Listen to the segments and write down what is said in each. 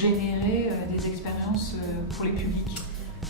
générer des expériences pour les publics?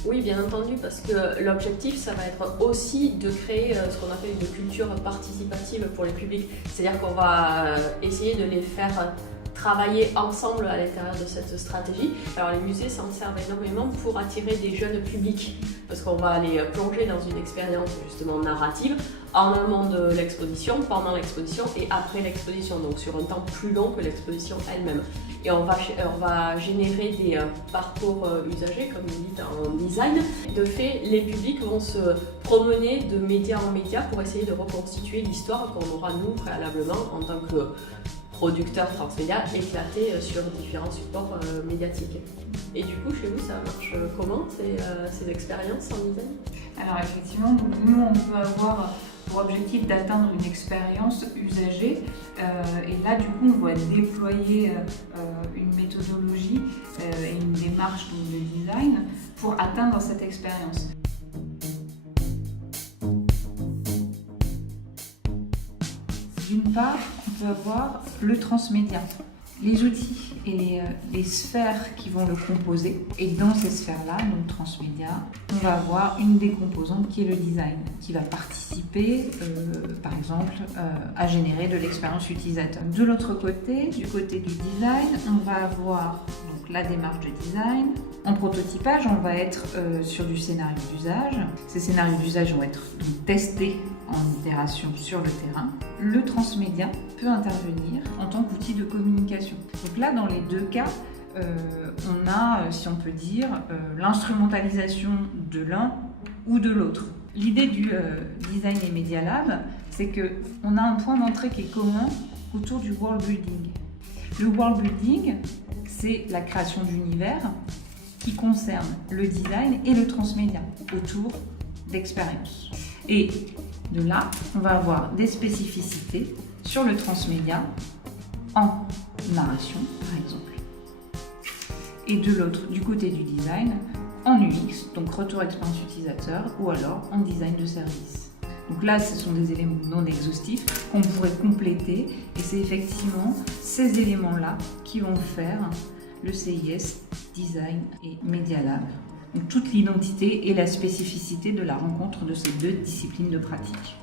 Oui, bien entendu, parce que l'objectif, ça va être aussi de créer ce qu'on appelle une culture participative pour les publics. C'est-à-dire qu'on va essayer de les faire travailler ensemble à l'intérieur de cette stratégie. Alors les musées s'en servent énormément pour attirer des jeunes publics, parce qu'on va les plonger dans une expérience justement narrative en amont de l'exposition, pendant l'exposition et après l'exposition, donc sur un temps plus long que l'exposition elle-même. Et on va générer des parcours usagers, comme vous dites, en design. De fait, les publics vont se promener de média en média pour essayer de reconstituer l'histoire qu'on aura nous préalablement en tant que producteurs transmédia éclatés sur différents supports médiatiques. Et du coup, chez vous, ça marche comment, ces expériences en design? Alors effectivement, nous, on peut avoir pour objectif d'atteindre une expérience usagée. Et là, du coup, on va déployer une méthodologie et une démarche de design pour atteindre cette expérience. D'une part, on peut avoir le transmédia, les outils et les sphères qui vont le composer. Et dans ces sphères-là, donc transmédia, on va avoir une des composantes qui est le design, qui va participer, par exemple, à générer de l'expérience utilisateur. De l'autre côté, du côté du design, on va avoir donc, la démarche de design. En prototypage, on va être sur du scénario d'usage. Ces scénarios d'usage vont être donc, testés en itération sur le terrain. Le transmédia peut intervenir en tant qu'outil de communication. Donc là, dans les deux cas, on a, si on peut dire, l'instrumentalisation de l'un ou de l'autre. L'idée du Design et Media Lab, c'est qu'on a un point d'entrée qui est commun autour du world building. Le world building, c'est la création d'univers qui concerne le design et le transmédia autour d'expériences. Et de là, on va avoir des spécificités sur le transmédia en narration, par exemple. Et de l'autre, du côté du design, en UX, donc retour expérience utilisateur, ou alors en design de service. Donc là, ce sont des éléments non exhaustifs qu'on pourrait compléter, et c'est effectivement ces éléments-là qui vont faire le CIS Design et Media Lab. Donc toute l'identité et la spécificité de la rencontre de ces deux disciplines de pratique.